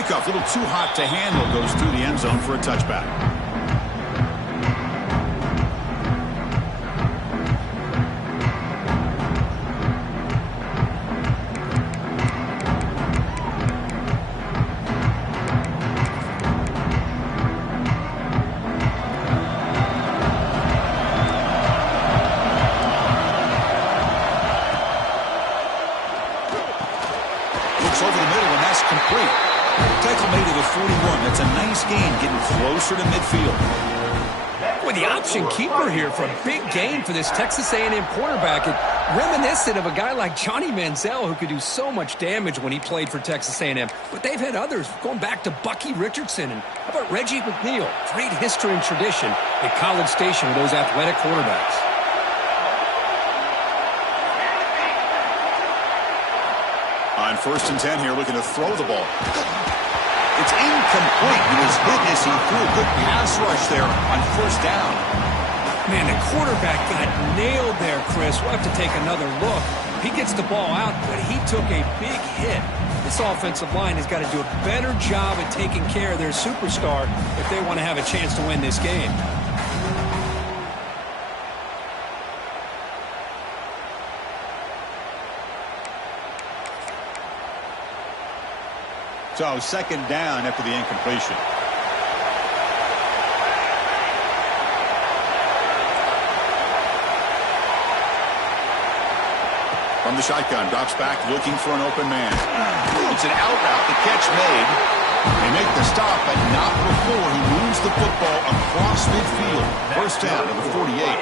kickoff, a little too hot to handle, goes through the end zone for a touchback. Over the middle, and that's complete. Tackle made at the 41. That's a nice gain, getting closer to midfield. With the option keeper here for a big gain for this Texas A&M quarterback. It reminiscent of a guy like Johnny Manziel, who could do so much damage when he played for Texas A&M. But they've had others, going back to Bucky Richardson. And how about Reggie McNeil? Great history and tradition at College Station with those athletic quarterbacks. On 1st and 10 here, looking to throw the ball. It's incomplete. He was hit as he threw a good pass rush there on 1st down. Man, the quarterback got nailed there, Chris. We'll have to take another look. He gets the ball out, but he took a big hit. This offensive line has got to do a better job at taking care of their superstar if they want to have a chance to win this game. So 2nd down after the incompletion. From the shotgun, drops back looking for an open man. It's an out route, the catch made. They make the stop, but not before he moves the football across midfield. 1st down to the 48.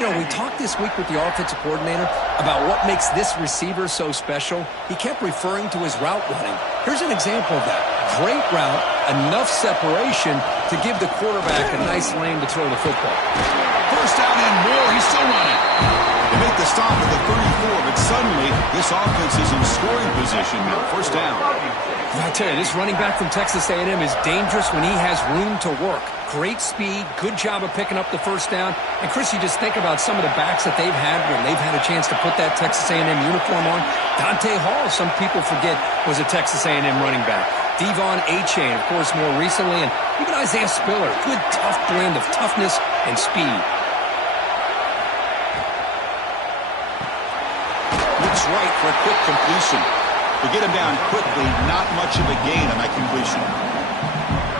You know, we talked this week with the offensive coordinator about what makes this receiver so special. He kept referring to his route running. Here's an example of that. Great route, enough separation to give the quarterback a nice lane to throw the football. 1st down and more. He's still running. They make the stop at the 34, but suddenly this offense is in scoring position now. 1st down. I tell you, this running back from Texas A&M is dangerous when he has room to work. Great speed, good job of picking up the 1st down. And, Chris, you just think about some of the backs that they've had when they've had a chance to put that Texas A&M uniform on. Dante Hall, some people forget, was a Texas A&M running back. Devon Achane, of course, more recently. And even Isaiah Spiller, good, tough blend of toughness and speed. Looks right for a quick completion. To get him down quickly, not much of a gain on that completion.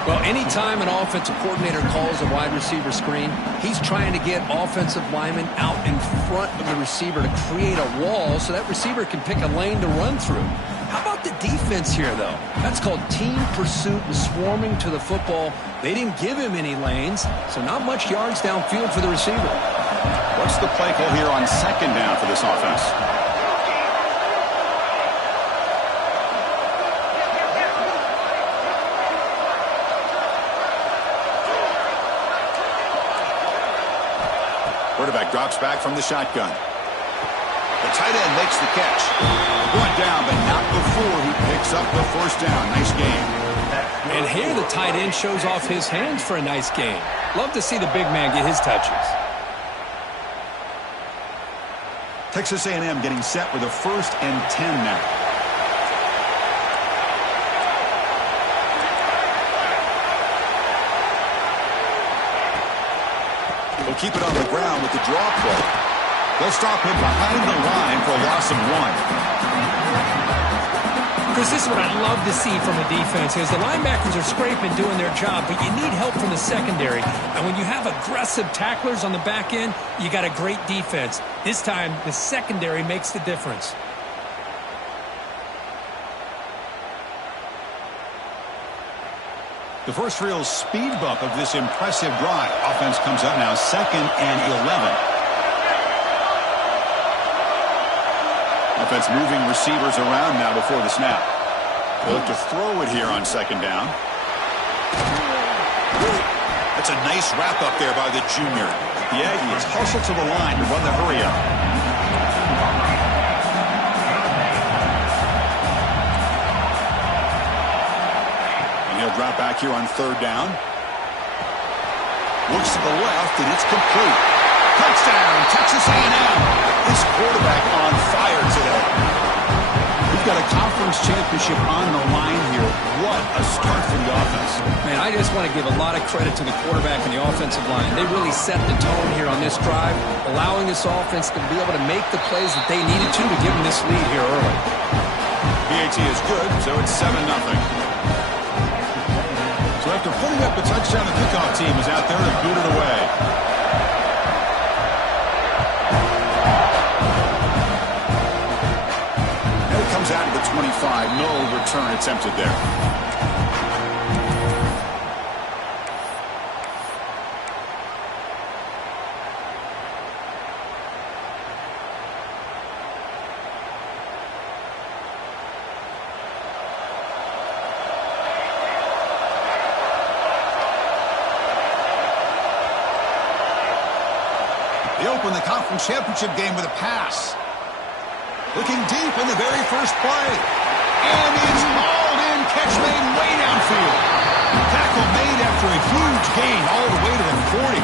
Well, anytime an offensive coordinator calls a wide receiver screen, he's trying to get offensive linemen out in front of the receiver to create a wall so that receiver can pick a lane to run through. How about the defense here, though? That's called team pursuit and swarming to the football. They didn't give him any lanes, so not much yards downfield for the receiver. What's the play call here on 2nd down for this offense? Quarterback drops back from the shotgun. The tight end makes the catch. Brought down, but not before he picks up the 1st down. Nice game. And here the tight end shows off his hands for a nice game. Love to see the big man get his touches. Texas A&M getting set with a 1st and 10 now. They'll keep it on the ground with the draw play. They'll stop him behind the line for a loss of 1. Chris, this is what I love to see from a defense is the linebackers are scraping, doing their job, but you need help from the secondary. And when you have aggressive tacklers on the back end, you got a great defense. This time, the secondary makes the difference. The first real speed bump of this impressive drive. Offense comes up now 2nd and 11. Offense moving receivers around now before the snap. They'll look to throw it here on 2nd down. That's a nice wrap up there by the junior. The Aggies hustle to the line to run the hurry up. He'll drop back here on 3rd down. Looks to the left, and it's complete. Touchdown, Texas A&M. This quarterback on fire today. We've got a conference championship on the line here. What a start for the offense. Man, I just want to give a lot of credit to the quarterback and the offensive line. They really set the tone here on this drive, allowing this offense to be able to make the plays that they needed to give them this lead here early. PAT is good, so it's 7-0. So after putting up a touchdown, the kickoff team is out there to boot it away. And it comes out of the 25. No return attempted there. They open the conference championship game with a pass. Looking deep in the very first play. And it's hauled in. Catch made way downfield. Tackle made after a huge gain all the way to the 40.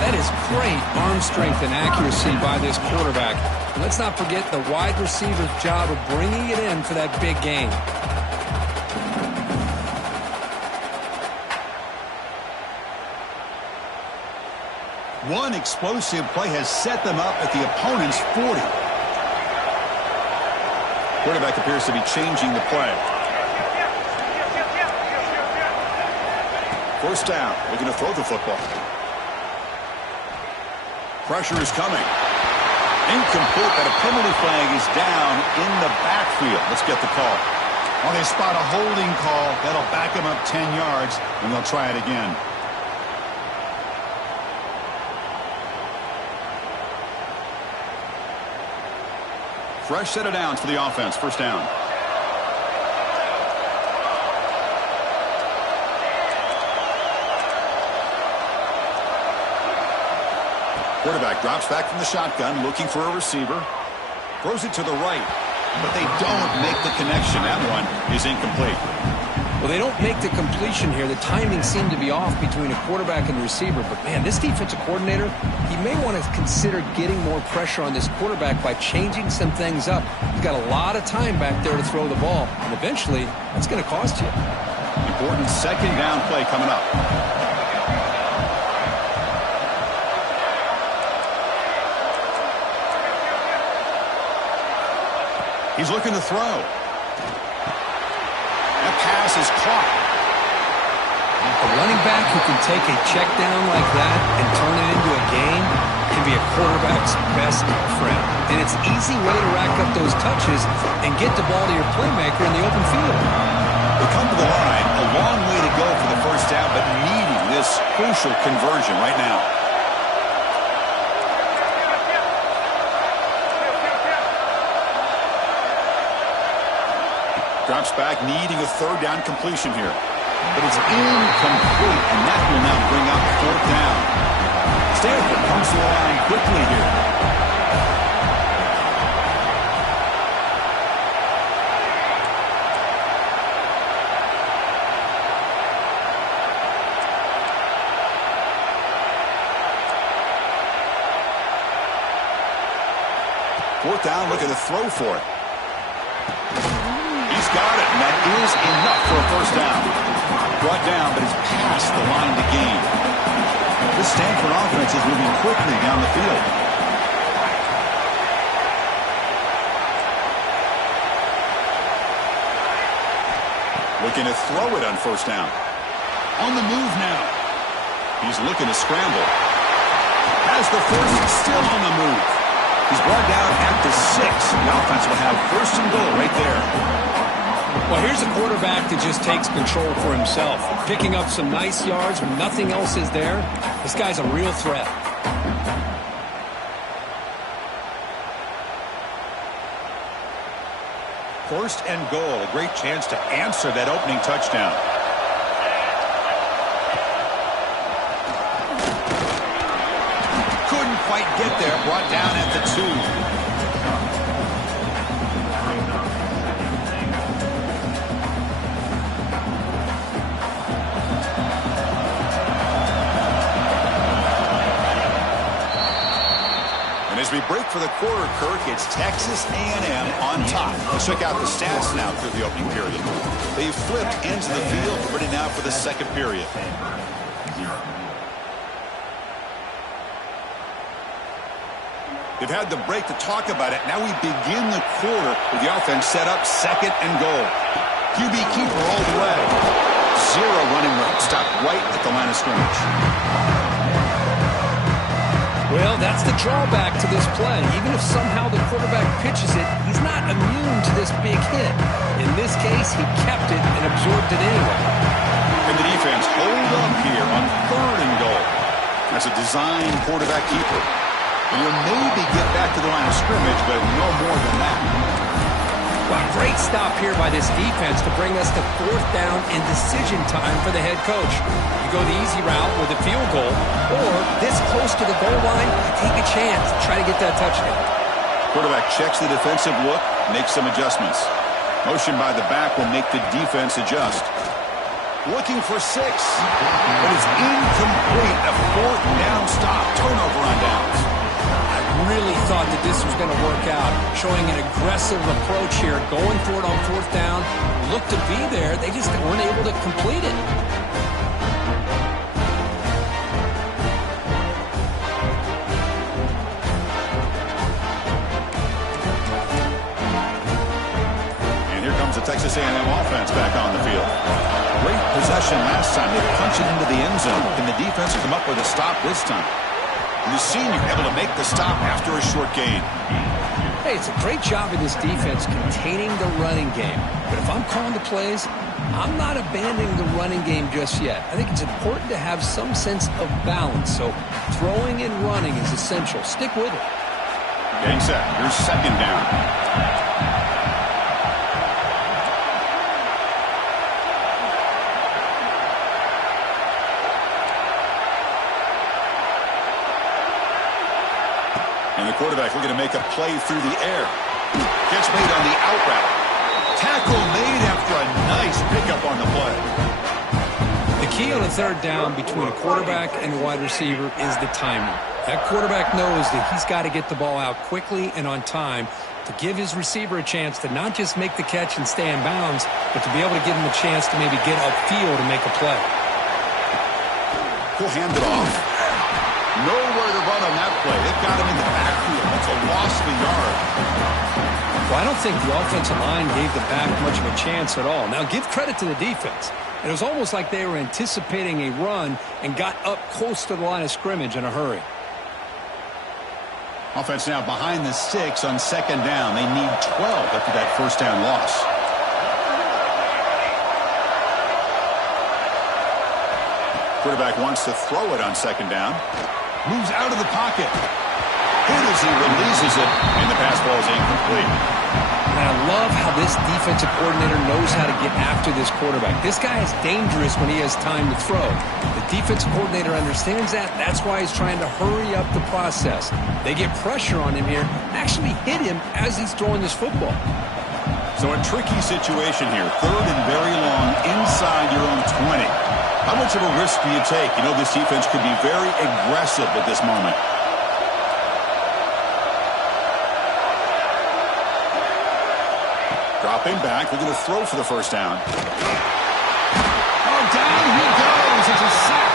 That is great arm strength and accuracy by this quarterback. And let's not forget the wide receiver's job of bringing it in for that big gain. One explosive play has set them up at the opponent's 40. Quarterback appears to be changing the play. First down, looking to throw the football. Pressure is coming. Incomplete, but a penalty flag is down in the backfield. Let's get the call. Well, they spot a holding call. That'll back them up 10 yards, and they'll try it again. Fresh set of downs for the offense. First down. Quarterback drops back from the shotgun, looking for a receiver. Throws it to the right, but they don't make the connection. That one is incomplete. Well, they don't make the completion here. The timing seemed to be off between a quarterback and a receiver. But, man, this defensive coordinator, he may want to consider getting more pressure on this quarterback by changing some things up. He's got a lot of time back there to throw the ball. And eventually, that's going to cost you. Important second down play coming up. He's looking to throw. That pass is caught. A running back who can take a check down like that and turn it into a gain can be a quarterback's best friend. And it's an easy way to rack up those touches and get the ball to your playmaker in the open field. They come to the line, a long way to go for the first down, but needing this crucial conversion right now. Drops back, needing a third down completion here. But it's incomplete, and that will now bring up fourth down. Stanford comes to the line quickly here. Fourth down, looking to throw for it. Got it, and that is enough for a first down. Brought down, but it's past the line to gain. This Stanford offense is moving quickly down the field. Looking to throw it on first down. On the move now. He's looking to scramble. Has the first, still on the move. He's brought down at the 6. The offense will have first and goal right there. Well, here's a quarterback that just takes control for himself. Picking up some nice yards when nothing else is there. This guy's a real threat. First and goal. A great chance to answer that opening touchdown. Couldn't quite get there. Brought down at the 2. And as we break for the quarter, Kirk, it's Texas A&M on top. Let's check out the stats now through the opening period. They flipped ends of the field, ready now for the second period. They've had the break to talk about it. Now we begin the quarter with the offense set up second and goal. QB keeper all the way. Zero running room. Stopped right at the line of scrimmage. Well, that's the drawback to this play. Even if somehow the quarterback pitches it, he's not immune to this big hit. In this case, he kept it and absorbed it anyway. And the defense hold up here on third and goal. That's a design quarterback keeper. And you'll maybe get back to the line of scrimmage, but no more than that. Well, great stop here by this defense to bring us to fourth down and decision time for the head coach. You go the easy route with a field goal, or this close to the goal line, you take a chance, try to get that touchdown. Quarterback checks the defensive look, makes some adjustments. Motion by the back will make the defense adjust. Looking for 6, but it's incomplete. A fourth down stop, turnover on downs. I really thought that this was going to work out, showing an aggressive approach here, going for it on fourth down. Looked to be there, they just weren't able to complete it. And here comes the Texas A&M offense back on the field. Great possession last time. They punched it into the end zone. Can the defense come up with a stop this time? The senior able to make the stop after a short gain. Hey, it's a great job of this defense containing the running game. But if I'm calling the plays, I'm not abandoning the running game just yet. I think it's important to have some sense of balance. So throwing and running is essential. Stick with it. Getting set. Here's second down. And the quarterback looking to make a play through the air. Gets made on the out route. Tackle made after a nice pickup on the play. The key on a third down between a quarterback and a wide receiver is the timing. That quarterback knows that he's got to get the ball out quickly and on time to give his receiver a chance to not just make the catch and stay in bounds, but to be able to give him a chance to maybe get upfield and make a play. He'll hand it off. Nowhere to run on that play. It got him in the backfield. That's a loss of a yard. Well, I don't think the offensive line gave the back much of a chance at all. Now, give credit to the defense. It was almost like they were anticipating a run and got up close to the line of scrimmage in a hurry. Offense now behind the 6 on second down. They need 12 after that first down loss. Quarterback wants to throw it on second down. Moves out of the pocket. Hit as he releases it, and the pass ball is incomplete. And I love how this defensive coordinator knows how to get after this quarterback. This guy is dangerous when he has time to throw. The defensive coordinator understands that. That's why he's trying to hurry up the process. They get pressure on him here, actually hit him as he's throwing this football. So a tricky situation here. Third and very long inside your own 20. How much of a risk do you take? You know, this defense could be very aggressive at this moment. Dropping back, looking to throw for the first down. Oh, down he goes. It's a sack.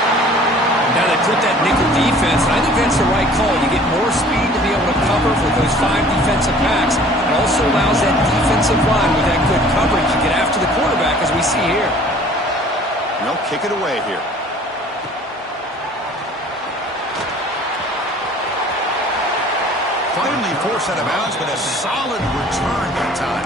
Now they put that nickel defense, and I think that's the right call. You get more speed to be able to cover for those 5 defensive backs. It also allows that defensive line with that good coverage to get after the quarterback, as we see here. They'll kick it away here. Finally forced out of bounds, but a solid return that time.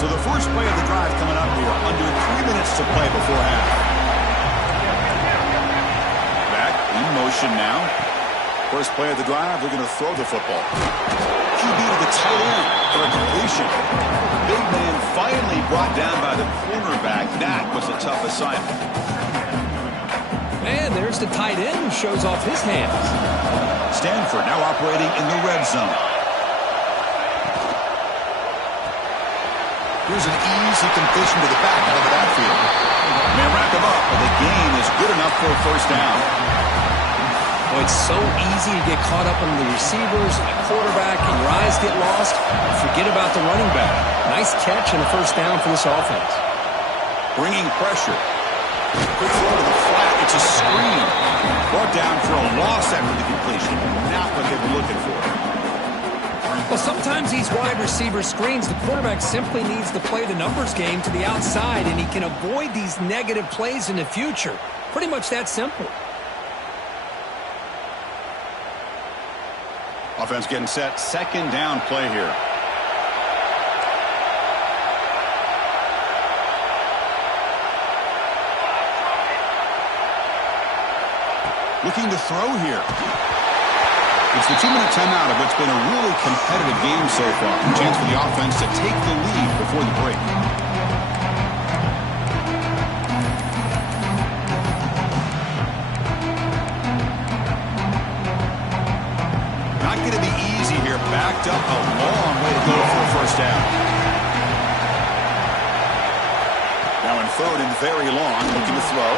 So the first play of the drive coming up here. Under 3 minutes to play before half. Back in motion now. First play of the drive, they're going to throw the football. QB to the tight end for a completion. Big man finally brought down by the cornerback. That was a tough assignment. And there's the tight end who shows off his hands. Stanford now operating in the red zone. Here's an easy completion to the back out of the backfield. May wrap him up, but the gain is good enough for a first down. Well, it's so easy to get caught up in the receivers and the quarterback, and your eyes get lost. Forget about the running back. Nice catch and a first down for this offense. Bringing pressure. Quick throw to the flat. It's a screen. Brought down for a loss after the completion. Not what they were looking for. Well, sometimes these wide receiver screens, the quarterback simply needs to play the numbers game to the outside, and he can avoid these negative plays in the future. Pretty much that simple. Offense getting set. Second down play here. Looking to throw here. It's the 2-minute timeout of what's been a really competitive game so far. A chance for the offense to take the lead before the break. Not going to be easy here. Backed up a long way to go for a first down. Now in third and very long, looking to throw.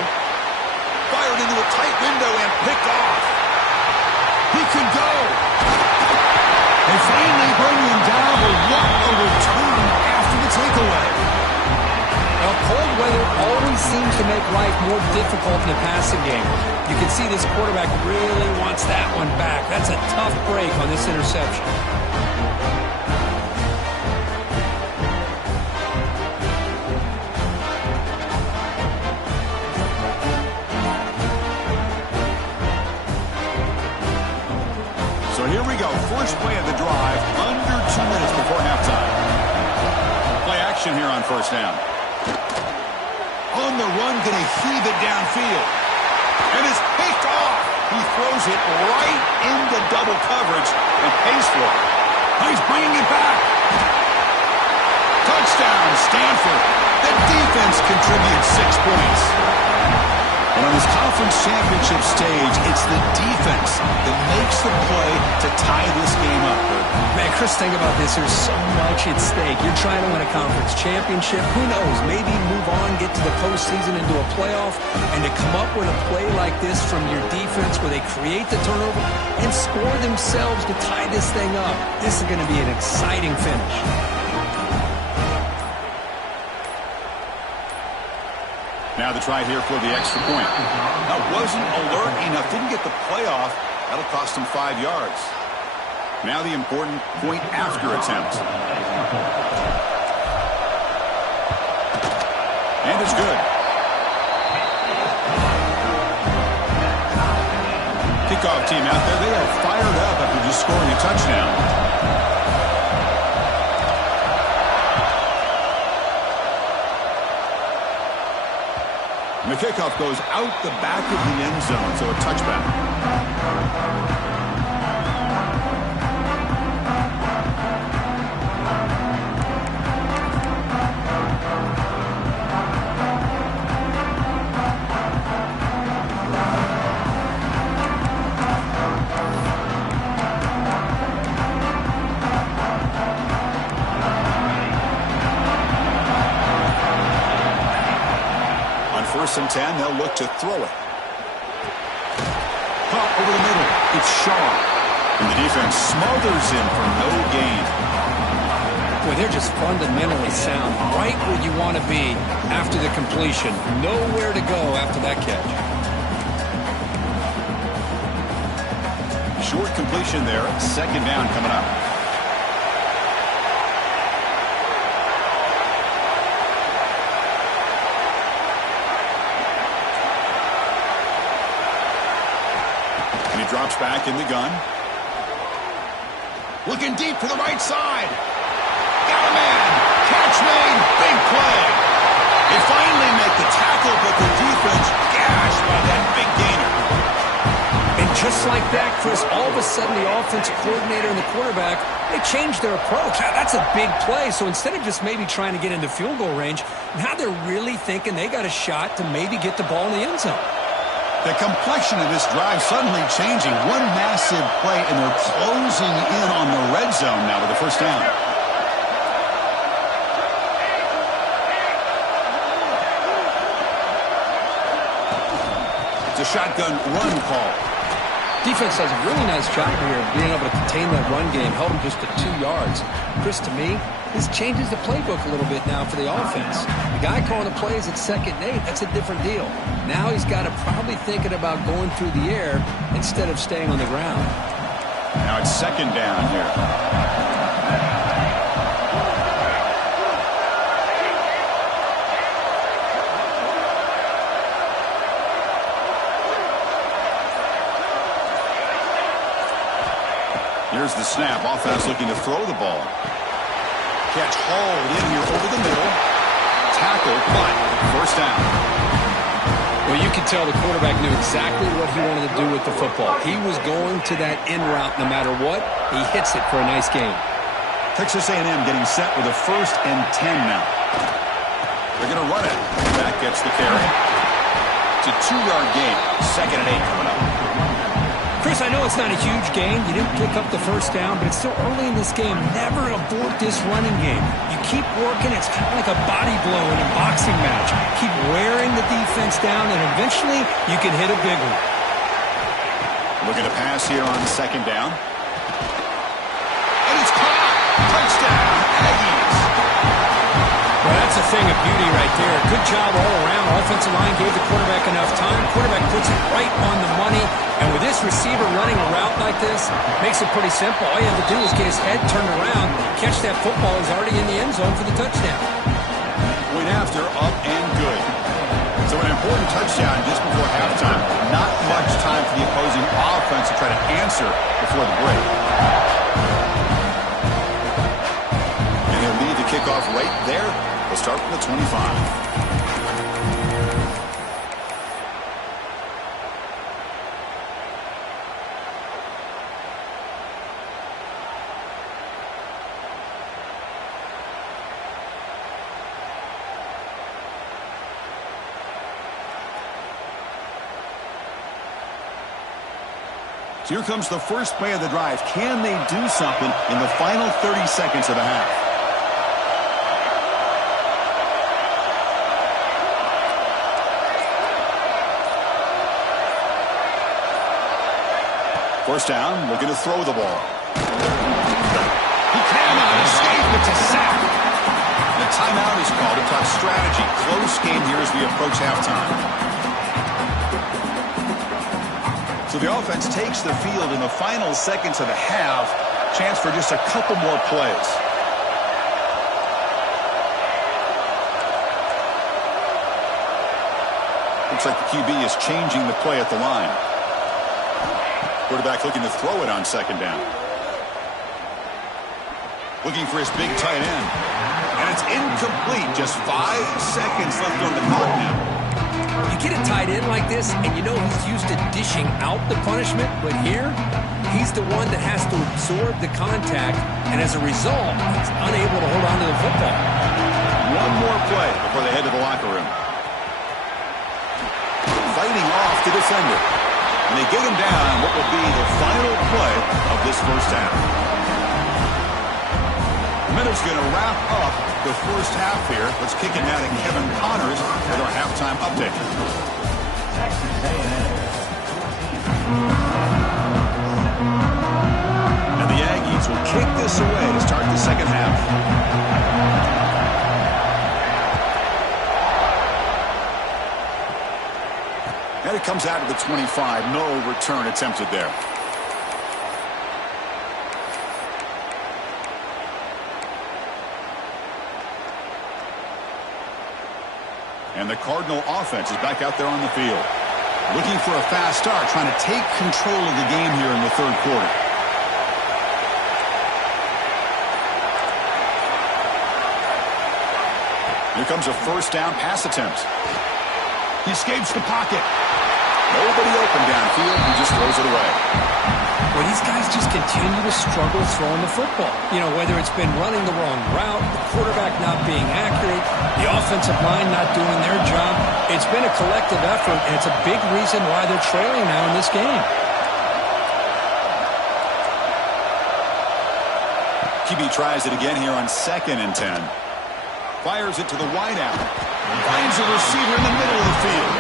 Fired into a tight window and picked off. He could go. They finally bring him down, but what a return after the takeaway. Well, cold weather always seems to make life more difficult in the passing game. You can see this quarterback really wants that one back. That's a tough break on this interception. So here we go. First play of the drive, under 2 minutes before halftime. Play action here on first down. On the run, going to heave it downfield. And it's picked off. He throws it right into double coverage and pays for it. He's bringing it back. Touchdown, Stanford. The defense contributes 6 points. And on this conference championship stage, it's the defense that makes the play to tie this game up. Man, Chris, think about this. There's so much at stake. You're trying to win a conference championship. Who knows? Maybe move on, get to the postseason, into a playoff. And to come up with a play like this from your defense where they create the turnover and score themselves to tie this thing up. This is going to be an exciting finish. Now the try here for the extra point. That wasn't alert enough. Didn't get the playoff. That'll cost him 5 yards. Now the important point after attempt. And it's good. Kickoff team out there. They are fired up after just scoring a touchdown. And the kickoff goes out the back of the end zone, so a touchback. First and 10, they'll look to throw it. Pop over the middle. It's Shaw. And the defense smothers him for no gain. Boy, they're just fundamentally sound. Right where you want to be after the completion. Nowhere to go after that catch. Short completion there. Second down coming up. Drops back in the gun. Looking deep to the right side. Got a man. Catch made. Big play. They finally make the tackle, but the defense gashed by that big gainer. And just like that, Chris, all of a sudden the offensive coordinator and the quarterback, they changed their approach. That's a big play. So instead of just maybe trying to get into field goal range, now they're really thinking they got a shot to maybe get the ball in the end zone. The complexion of this drive suddenly changing. One massive play, and they're closing in on the red zone now with the first down. It's a shotgun run call. Defense does a really nice job here of being able to contain that run game, held them just to 2 yards. Chris, to me, this changes the playbook a little bit now for the offense. The guy calling the plays at 2nd and 8, that's a different deal. Now he's got to probably thinking about going through the air instead of staying on the ground. Now it's 2nd down here. Here's the snap. Offense looking to throw the ball. Catch hauled in here over the middle. Tackle, but first down. Well, you can tell the quarterback knew exactly what he wanted to do with the football. He was going to that in route no matter what. He hits it for a nice gain. Texas A&M getting set with a 1st and 10 now. They're going to run it. Back gets the carry. It's a 2-yard gain. 2nd and 8 coming up. Chris, I know it's not a huge gain. You didn't pick up the first down, but it's still early in this game. Never abort this running game. You keep working. It's kind of like a body blow in a boxing match. Keep wearing the defense down, and eventually you can hit a big one. Looking to pass here on 2nd down. And it's caught. Touchdown, Aggies. Well, that's a thing of beauty right there. Good job all around. Offensive line gave the quarterback enough time. Quarterback puts it right on the money. And with this receiver running a route like this, makes it pretty simple. All you have to do is get his head turned around, catch that football. He's already in the end zone for the touchdown. Point after, up and good. So an important touchdown just before halftime. Not much time for the opposing offense to try to answer before the break. And he'll lead the kickoff right there. We'll start from the 25. So here comes the first play of the drive. Can they do something in the final 30 seconds of the half? First down, looking to throw the ball. He cannot escape. It's a sack. The timeout is called to talk strategy. Close game here as we approach halftime. So the offense takes the field in the final seconds of the half. Chance for just a couple more plays. Looks like the QB is changing the play at the line. Quarterback looking to throw it on 2nd down. Looking for his big tight end. And it's incomplete. Just 5 seconds left on the clock now. You get a tight end like this, and you know he's used to dishing out the punishment, but here, he's the one that has to absorb the contact, and as a result, he's unable to hold on to the football. One more play before they head to the locker room. Fighting off the defender. And they get him down on what will be the final play of this first half. The minute's going to wrap up the first half here. Let's kick it now to Kevin Connors with our halftime update. And the Aggies will kick this away to start the second half. And it comes out to the 25. No return attempted there. And the Cardinal offense is back out there on the field. Looking for a fast start, trying to take control of the game here in the third quarter. Here comes a first down pass attempt. He escapes the pocket. Nobody open downfield. He just throws it away. Well, these guys just continue to struggle throwing the football. You know, whether it's been running the wrong route, the quarterback not being accurate, the offensive line not doing their job. It's been a collective effort, and it's a big reason why they're trailing now in this game. QB tries it again here on 2nd and 10. Fires it to the wideout. Finds a receiver in the middle of the field.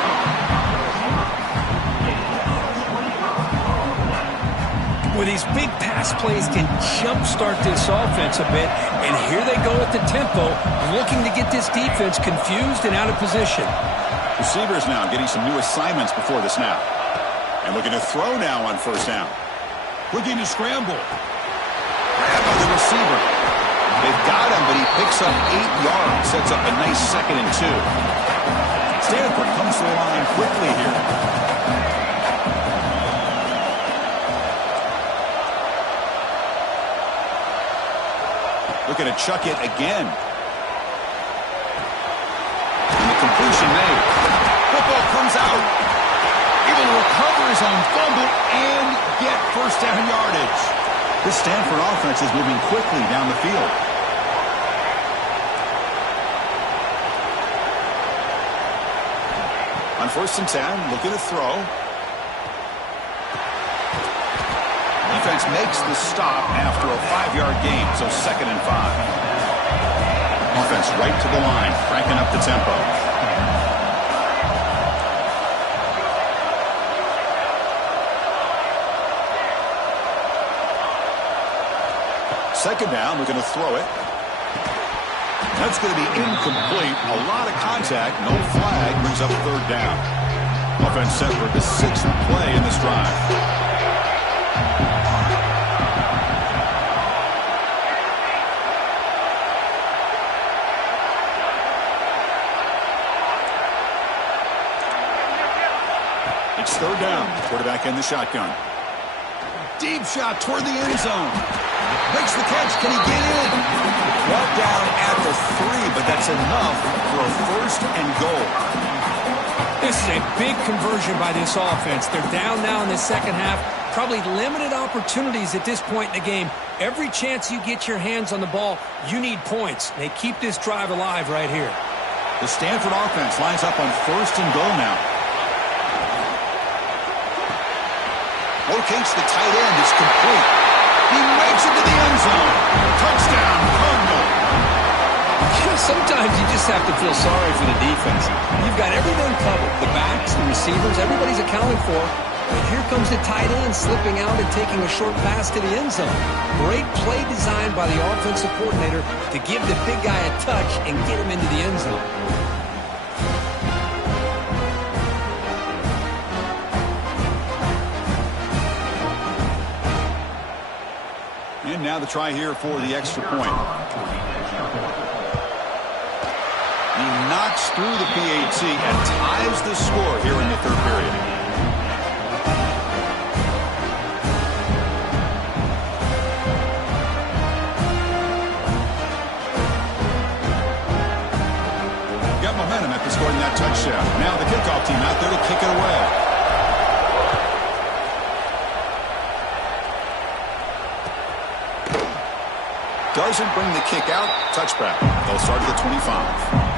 With these big pass plays can jumpstart this offense a bit, and here they go at the tempo, looking to get this defense confused and out of position. Receivers now getting some new assignments before the snap. And looking to throw now on 1st down. Looking to scramble. Grab by the receiver. They've got him, but he picks up 8 yards. Sets up a nice 2nd and 2. Stanford comes to the line quickly here. Looking to chuck it again. And the completion made. Football comes out. Able to recover his own fumble and get 1st down yardage. This Stanford offense is moving quickly down the field. On 1st and 10, looking to throw. Defense makes the stop after a 5-yard gain, so 2nd and 5. Offense right to the line, cranking up the tempo. Second down, looking to throw it. That's going to be incomplete. A lot of contact, no flag, brings up 3rd down. Offense set for the 6th play in this drive. It's 3rd down. Quarterback in the shotgun. Deep shot toward the end zone. Makes the catch. Can he get in? Brought down at the 3, but that's enough for a 1st and goal. This is a big conversion by this offense. They're down now in the 2nd half. Probably limited opportunities at this point in the game. Every chance you get your hands on the ball, you need points. They keep this drive alive right here. The Stanford offense lines up on 1st and goal now. Locates the tight end. It's complete. He makes it to the end zone. Touchdown, Cardinal. Sometimes you just have to feel sorry for the defense. You've got everything covered. The backs, the receivers, everybody's accounted for. And here comes the tight end slipping out and taking a short pass to the end zone. Great play design by the offensive coordinator to give the big guy a touch and get him into the end zone. And now the try here for the extra point. He knocks through the PAT and ties the score here in the 3rd period. Got momentum after scoring that touchdown. Now the kickoff team out there to kick it away. Doesn't bring the kick out. Touchback. They'll start at the 25.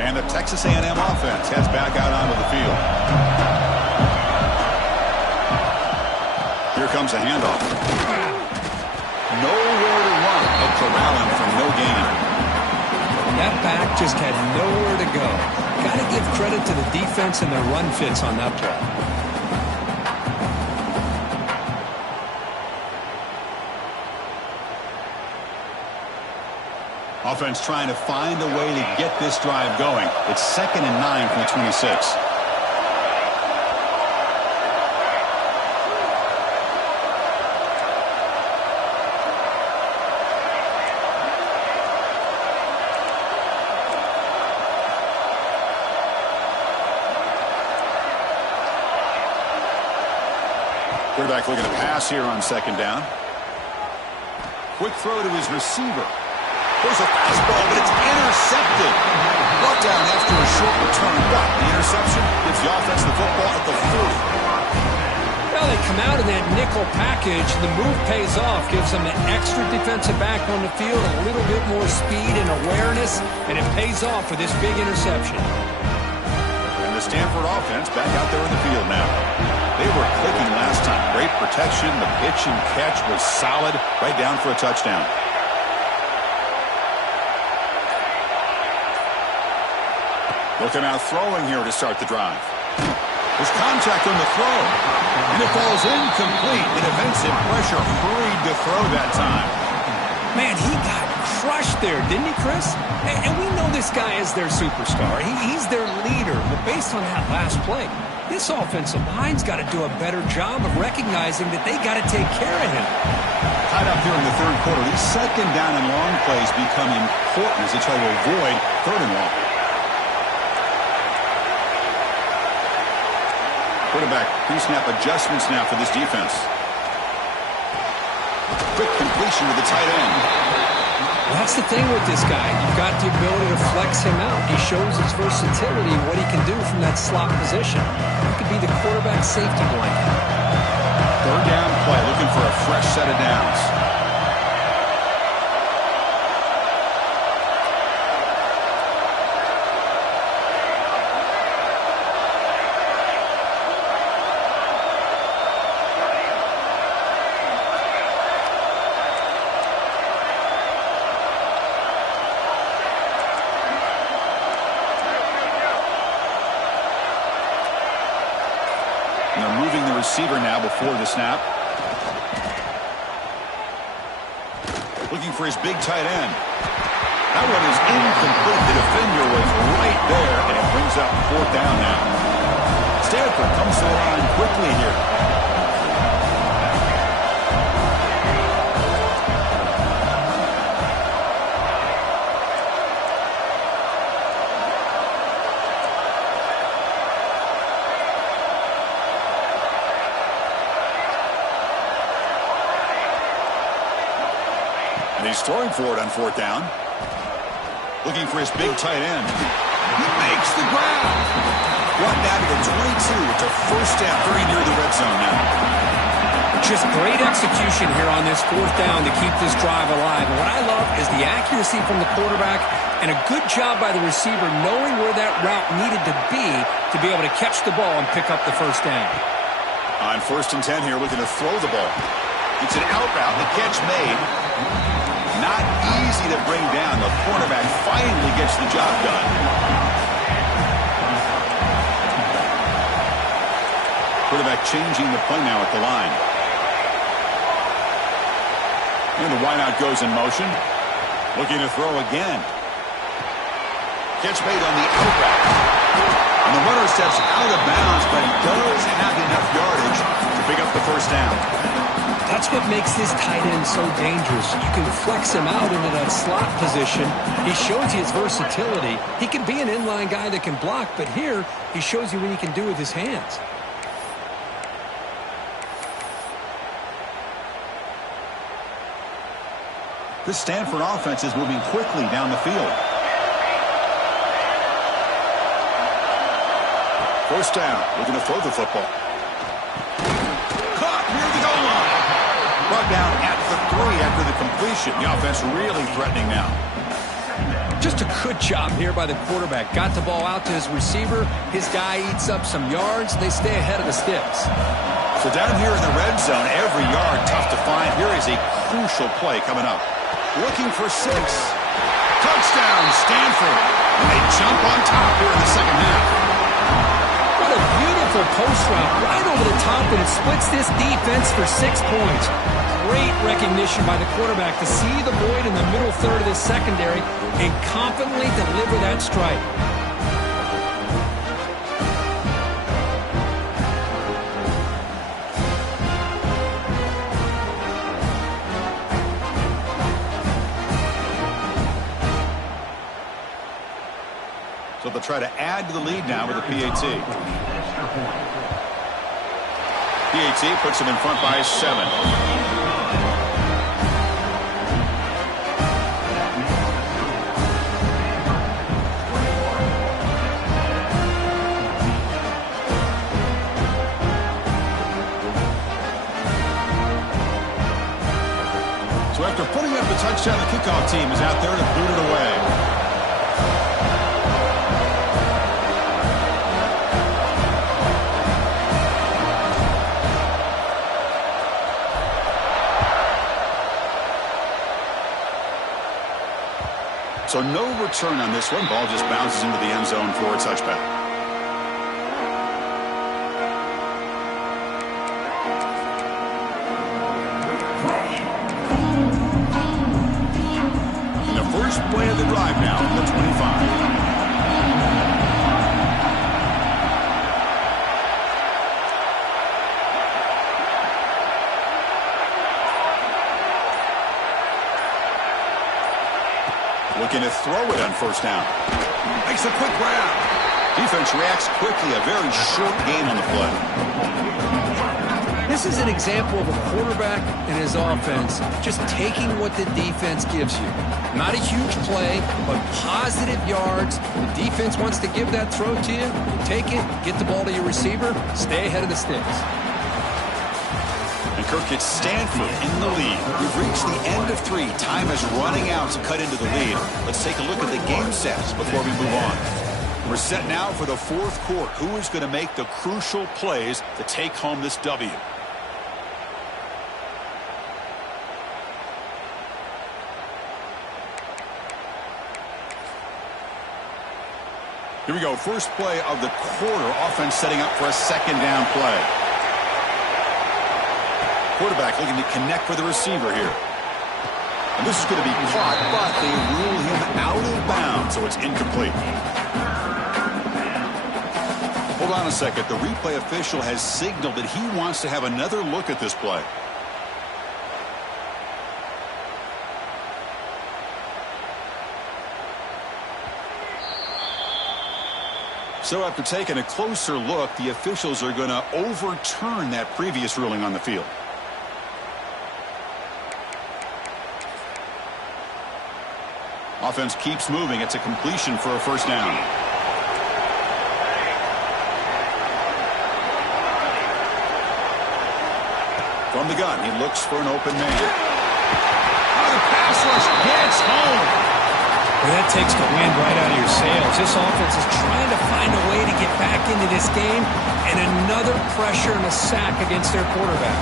And the Texas A&M offense heads back out onto the field. Here comes a handoff. Nowhere to run. They'll corral him from no gain. That back just had nowhere to go. Got to give credit to the defense and their run fits on that play. Offense trying to find a way to get this drive going. It's 2nd and 9 from the 26. Quarterback looking to pass here on 2nd down. Quick throw to his receiver. There's a fastball, but it's intercepted. Brought down after a short return, but the interception gives the offense the football at the 40. Well, they come out in that nickel package. The move pays off, gives them an extra defensive back on the field, a little bit more speed and awareness, and it pays off for this big interception. And the Stanford offense back out there in the field now. They were clicking last time. Great protection. The pitch and catch was solid, right down for a touchdown. Looking out throwing here to start the drive. There's contact on the throw. And it falls incomplete. The defensive pressure hurried to throw that time. Man, he got crushed there, didn't he, Chris? And we know this guy is their superstar. He's their leader. But based on that last play, this offensive line's got to do a better job of recognizing that they got to take care of him. Tied up here in the third quarter. These second down and long plays become important as they try to avoid third and long. Quarterback pre-snap adjustments now for this defense. Quick completion to the tight end. Well, that's the thing with this guy. You've got the ability to flex him out. He shows his versatility and what he can do from that slot position. He could be the quarterback safety blanket. Third down play, looking for a fresh set of downs. Receiver now before the snap. Looking for his big tight end. That one is incomplete. The defender was right there, and it brings up fourth down now. Stanford comes to the line quickly here. And he's throwing for it on fourth down. Looking for his big tight end. He makes the grab. Brought down to the 22. It's a first down, very near the red zone now. Just great execution here on this fourth down to keep this drive alive. And what I love is the accuracy from the quarterback and a good job by the receiver knowing where that route needed to be able to catch the ball and pick up the first down. On 1st and 10 here, looking to throw the ball. It's an out route. The catch made. Not easy to bring down. The cornerback finally gets the job done. Quarterback changing the play now at the line. And the wideout goes in motion. Looking to throw again. Catch made on the out route. And the runner steps out of bounds, but he does have enough yardage to pick up the first down. That's what makes this tight end so dangerous. You can flex him out into that slot position. He shows you his versatility. He can be an inline guy that can block, but here he shows you what he can do with his hands. This Stanford offense is moving quickly down the field. First down. Looking to throw the football. Caught near the goal line. Brought down at the 3 after the completion. The offense really threatening now. Just a good job here by the quarterback. Got the ball out to his receiver. His guy eats up some yards. They stay ahead of the sticks. So down here in the red zone, every yard tough to find. Here is a crucial play coming up. Looking for 6. Touchdown, Stanford. And they jump on top here in the second half. What a beautiful post route right over the top, and it splits this defense for 6 points. Great recognition by the quarterback to see the void in the middle third of the secondary and confidently deliver that strike. So they'll try to add to the lead now with a PAT. PAT puts them in front by 7. After putting up the touchdown, the kickoff team is out there to boot it away. So no return on this one. Ball just bounces into the end zone for a touchback. First play of the drive now from the 25. Looking to throw it on first down. Makes a quick grab. Defense reacts quickly. A very short gain on the play. This is an example of a quarterback and his offense just taking what the defense gives you. Not a huge play, but positive yards. The defense wants to give that throw to you. You take it, get the ball to your receiver, stay ahead of the sticks. And Kirk gets Stanford in the lead. We've reached the end of 3. Time is running out to cut into the lead. Let's take a look at the game sets before we move on. We're set now for the fourth quarter. Who is going to make the crucial plays to take home this W? Here we go. First play of the quarter. Offense setting up for a second down play. Quarterback looking to connect with the receiver here. And this is going to be caught, but they rule him out of bounds, so it's incomplete. Hold on a second. The replay official has signaled that he wants to have another look at this play. So after taking a closer look, the officials are going to overturn that previous ruling on the field. Offense keeps moving. It's a completion for a first down. From the gun, he looks for an open man. Oh, the pass rush gets home. Well, that takes the wind right out of your sails. This offense is trying to find a way to get back into this game, and another pressure and a sack against their quarterback.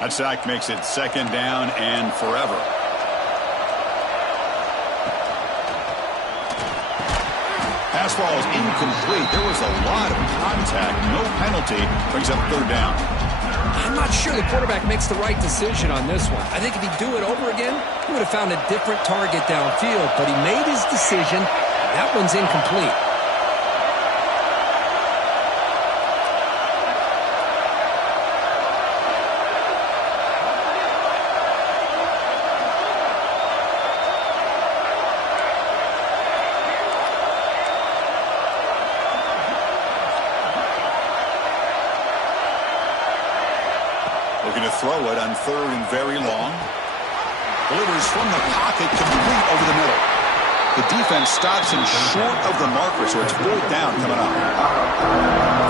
That sack makes it second down and forever. Pass ball is incomplete. There was a lot of contact. No penalty. Brings up third down. I'm not sure the quarterback makes the right decision on this one. I think if he'd do it over again, he would have found a different target downfield. But he made his decision. That one's incomplete. Looking to throw it on third and very long. Delivers from the pocket, complete over the middle. The defense stops him short of the marker, so it's fourth down coming up.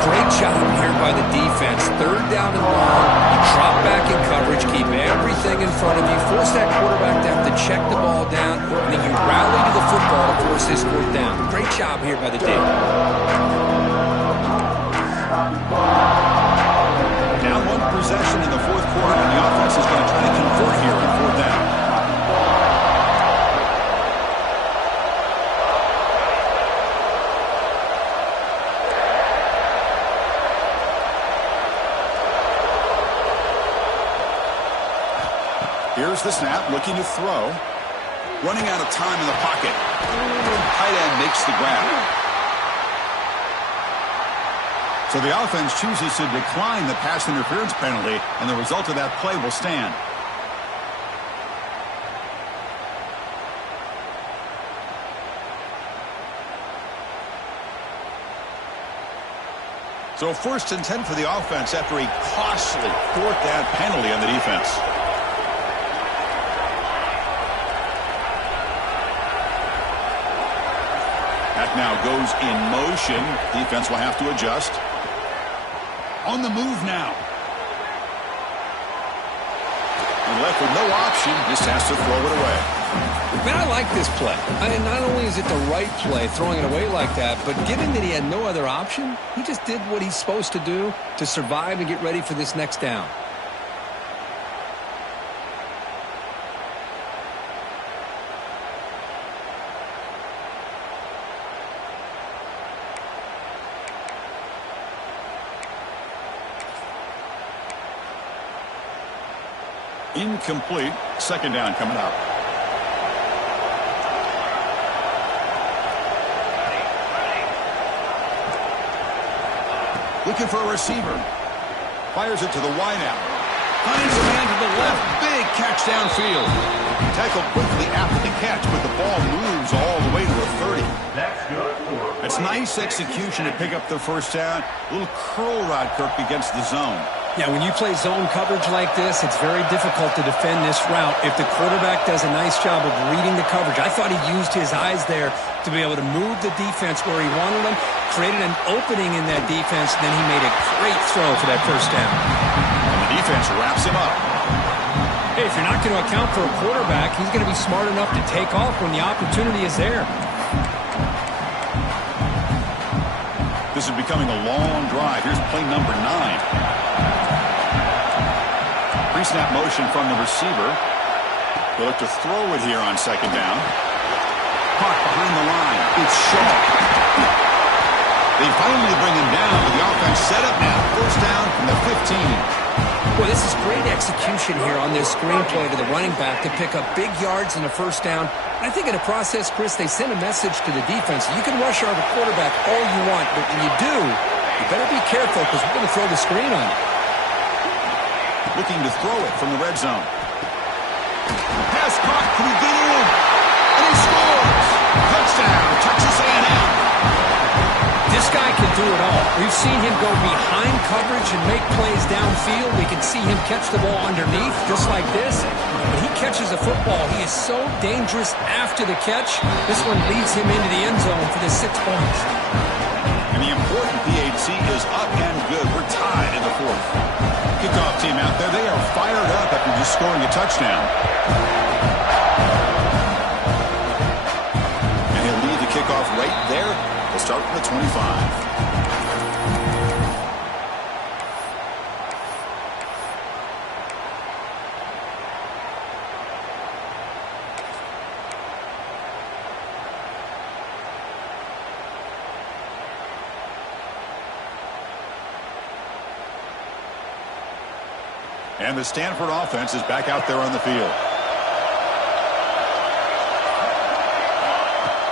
Great job here by the defense. Third down and long. You drop back in coverage, keep everything in front of you, force that quarterback to have to check the ball down, and then you rally to the football to force this fourth down. Great job here by the D. Now one possession in the fourth quarter, and the offense is going to try to convert here on fourth down. Here's the snap, looking to throw. Running out of time in the pocket. Tight end makes the grab. So the offense chooses to decline the pass interference penalty, and the result of that play will stand. So 1st and 10 for the offense after a costly fourth down penalty on the defense. That now goes in motion. Defense will have to adjust. On the move now. And left with no option, just has to throw it away. Man, I like this play. Not only is it the right play, throwing it away like that, but given that he had no other option, he just did what he's supposed to do to survive and get ready for this next down. Incomplete. Second down coming up. Looking for a receiver. Fires it to the wideout. Finds a man to the left. Big catch downfield. Tackled quickly after the catch, but the ball moves all the way to the 30. That's nice execution to pick up the first down. A little curl rod, Kirk, against the zone. Yeah, when you play zone coverage like this, it's very difficult to defend this route if the quarterback does a nice job of reading the coverage. I thought he used his eyes there to be able to move the defense where he wanted them, created an opening in that defense, and then he made a great throw for that first down. And the defense wraps him up. Hey, if you're not going to account for a quarterback, he's going to be smart enough to take off when the opportunity is there. This is becoming a long drive. Here's play number 9. Pre-snap motion from the receiver. They'll look to throw it here on second down. Caught behind the line. It's Shaw. They finally bring him down with the offense set up now. First down from the 15. Well, this is great execution here on this screenplay to the running back to pick up big yards in the first down. I think in the process, Chris, they send a message to the defense. You can rush our quarterback all you want, but when you do, you better be careful because we're going to throw the screen on you. Looking to throw it from the red zone. Pass caught. Can he get in? And he scores! Touchdown, Texas A&M. This guy can do it all. We've seen him go behind coverage and make plays downfield. We can see him catch the ball underneath, just like this. When he catches a football, he is so dangerous after the catch. This one leads him into the end zone for the 6 points. And the important PAT is up and good. We're tied in the fourth. Kickoff team out there. They are fired up after just scoring a touchdown. And he'll lead the kickoff right there. We'll start from the 25. And the Stanford offense is back out there on the field.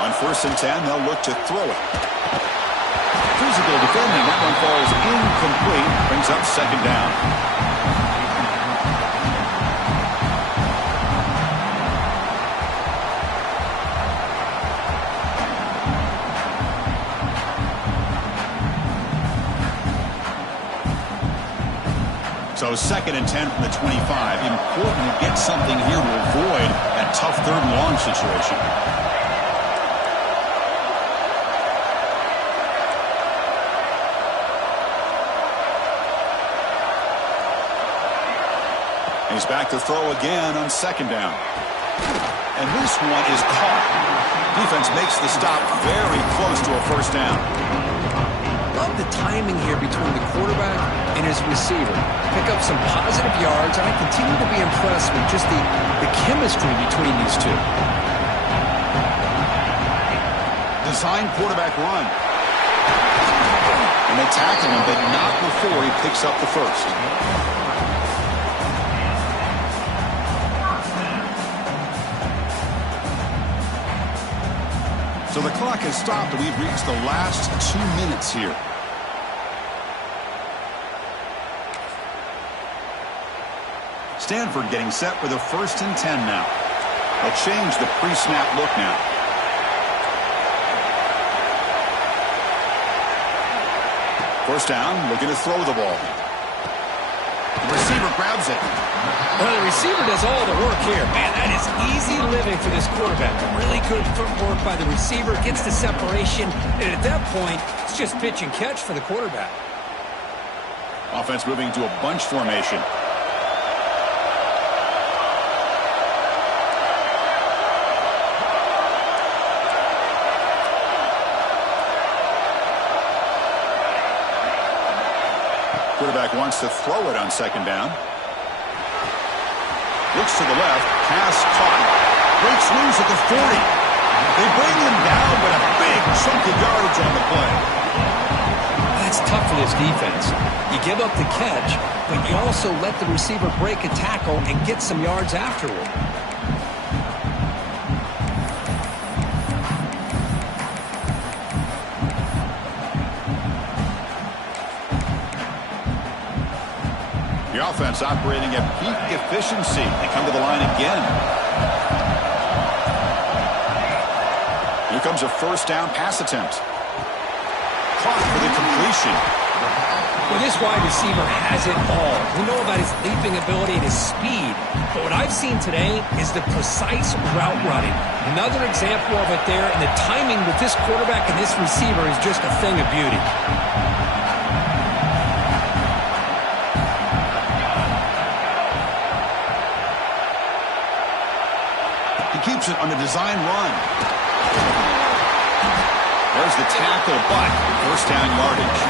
On 1st and 10, they'll look to throw it. Physical defending. That one falls incomplete. Brings up second down. So 2nd and 10 from the 25. Important to get something here to avoid that tough 3rd and long situation. And he's back to throw again on 2nd down. And this one is caught. Defense makes the stop very close to a first down. Love the timing here between the quarterback and his receiver. Pick up some positive yards, and I continue to be impressed with just the chemistry between these two. Design quarterback run. And they tackle him, but not before he picks up the first. So the clock has stopped, and we've reached the last 2 minutes here. Stanford getting set for the 1st and 10 now. They'll change the pre-snap look now. First down, looking to throw the ball. The receiver grabs it. Well, the receiver does all the work here. Man, that is easy living for this quarterback. Really good footwork by the receiver, gets the separation, and at that point, it's just pitch and catch for the quarterback. Offense moving to a bunch formation. Quarterback wants to throw it on second down. Looks to the left. Pass caught. Breaks loose at the 40. They bring him down, but a big chunk of yardage on the play. That's tough for this defense. You give up the catch, but you also let the receiver break a tackle and get some yards afterward. The offense operating at peak efficiency. They come to the line again. Here comes a first down pass attempt. Caught for the completion. Well, this wide receiver has it all. We know about his leaping ability and his speed. But what I've seen today is the precise route running. Another example of it there, and the timing with this quarterback and this receiver is just a thing of beauty. Keeps it on a design run. There's the tackle, but first down yardage.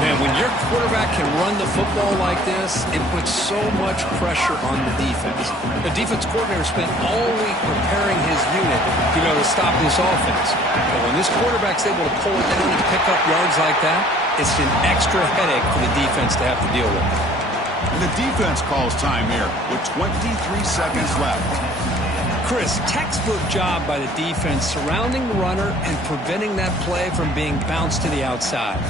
Man, when your quarterback can run the football like this, it puts so much pressure on the defense. The defense coordinator spent all week preparing his unit to stop this offense. But when this quarterback's able to pull it down and pick up yards like that, it's an extra headache for the defense to have to deal with. And the defense calls time here with 23 seconds left. Chris, textbook job by the defense surrounding the runner and preventing that play from being bounced to the outside.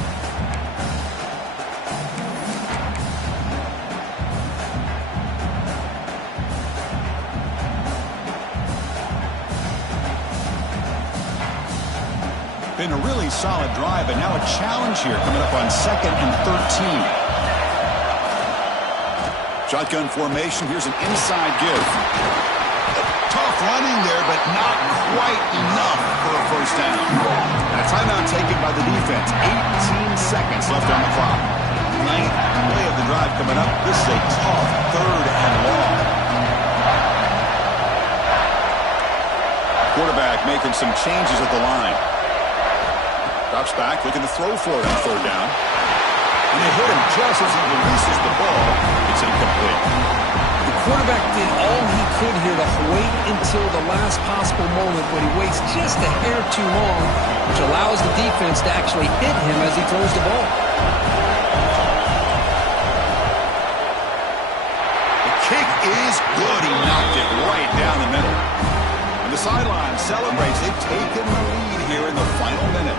Been a really solid drive, but now a challenge here coming up on 2nd and 13. Shotgun formation. Here's an inside give. Tough running there, but not quite enough for a first down. And a timeout taken by the defense. 18 seconds left on the clock. 9th play of the drive coming up. This is a tough 3rd and long. Quarterback making some changes at the line. Drops back, looking to throw for it on 3rd down. And they hit him just as he releases the ball. It's incomplete. The quarterback did all he could here to wait until the last possible moment, but he waits just a hair too long, which allows the defense to actually hit him as he throws the ball. The kick is good. He knocked it right down the middle. And the sideline celebrates. They've taken the lead here in the final minute.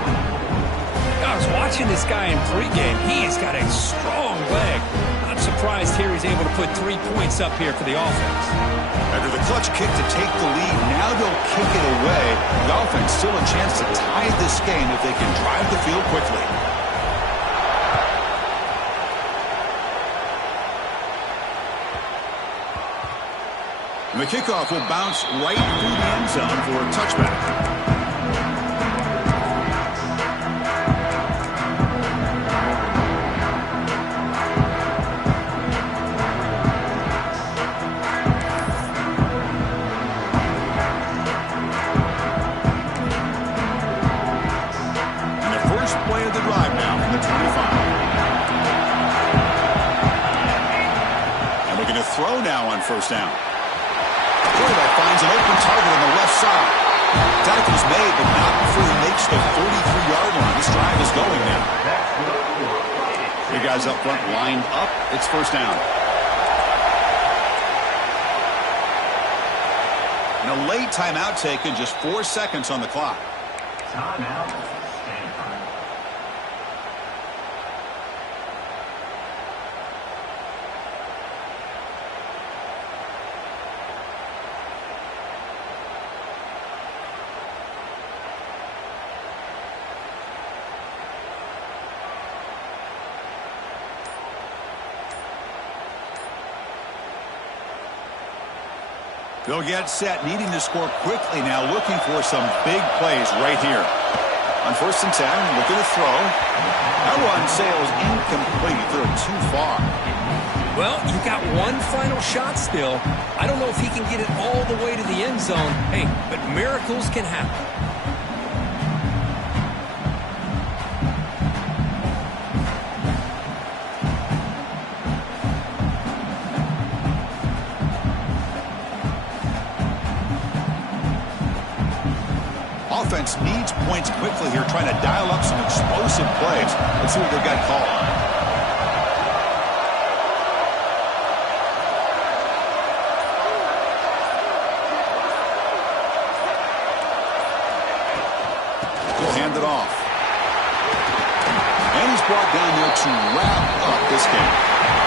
I was watching this guy in pregame. He's got a strong leg. Not surprised here he's able to put 3 points up here for the offense. After the clutch kick to take the lead, now they'll kick it away. The offense still a chance to tie this game if they can drive the field quickly. And the kickoff will bounce right through the end zone for a touchback. Throw now on first down. Quarterback finds an open target on the left side. Tackle's made, but not before he makes the 43-yard line. This drive is going now. Big guys up front lined up. It's first down. And a late timeout taken, just 4 seconds on the clock. Timeout. They'll get set, needing to score quickly now, looking for some big plays right here. On 1st and 10, looking to throw. That one sails incomplete. They're too far. Well, you got one final shot still. I don't know if he can get it all the way to the end zone. Hey, but miracles can happen. Offense needs points quickly here, trying to dial up some explosive plays. Let's see what they've got called. He'll hand it off. And he's brought down there to wrap up this game.